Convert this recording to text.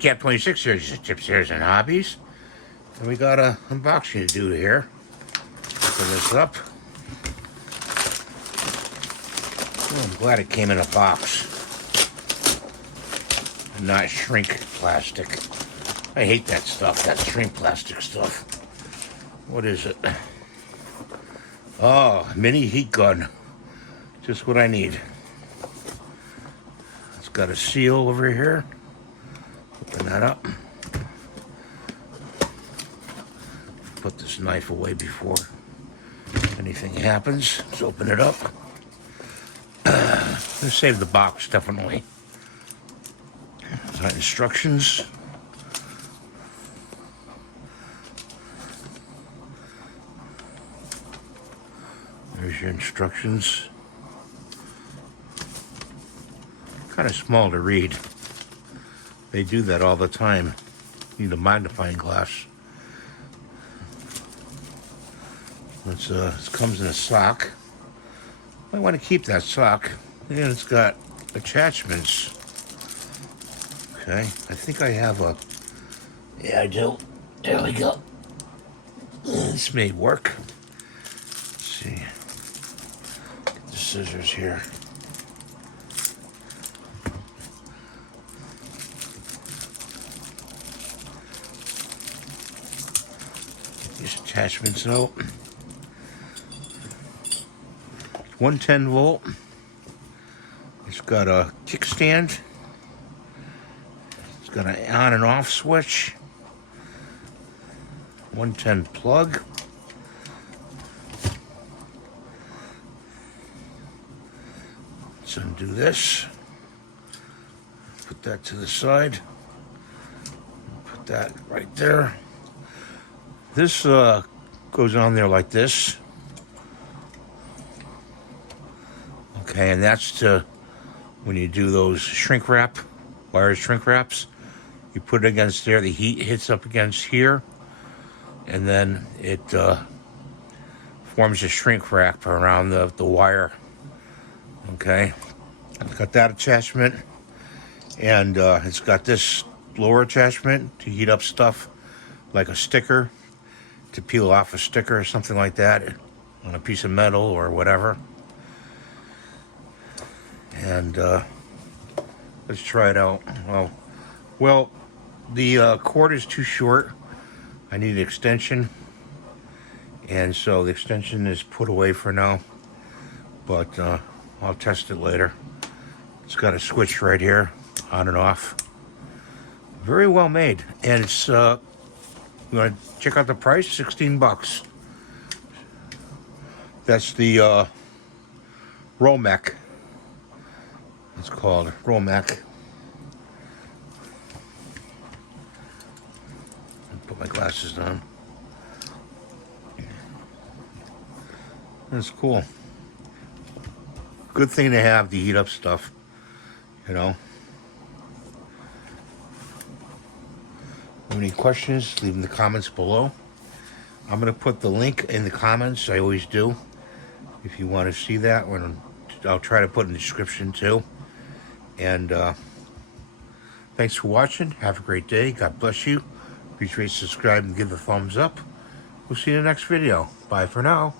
Cap 26 series, Tips, Shares, and Hobbies. And we got a unboxing to do here. Open this up. Oh, I'm glad it came in a box. And not shrink plastic. I hate that stuff, that shrink plastic stuff. What is it? Oh, mini heat gun. Just what I need. It's got a seal over here. Open that up. Put this knife away before anything happens. Let's open it up. Let's save the box, definitely. Got instructions. There's your instructions. Kind of small to read. They do that all the time. Need a magnifying glass. This comes in a sock. I want to keep that sock. And it's got attachments. Okay, I think I have a... Yeah, I do. There we go. This may work. Let's see. Get the scissors here. These attachments out. 110 volt. It's got a kickstand. It's got an on and off switch. 110 plug. Let's undo this. Put that to the side. Put that right there. This goes on there like this. Okay, and that's to when you do those shrink wrap, wire shrink wraps. You put it against there, the heat hits up against here, and then it forms a shrink wrap around the wire. Okay, I've got that attachment, and it's got this lower attachment to heat up stuff like a sticker, to peel off a sticker or something like that on a piece of metal or whatever. And let's try it out. Well, the cord is too short. I need an extension, and so the extension is put away for now, but I'll test it later. It's got a switch right here, on and off. Very well made, and it's you want to check out the price? $16. That's the Romech. It's called Romech. Put my glasses on. That's cool. Good thing to have to heat up stuff, you know. Any questions, leave in the comments below. I'm going to put the link in the comments. I always do. If you want to see that, I'll try to put in the description too. And thanks for watching. Have a great day. God bless you. Be sure to subscribe and give a thumbs up. We'll see you in the next video. Bye for now.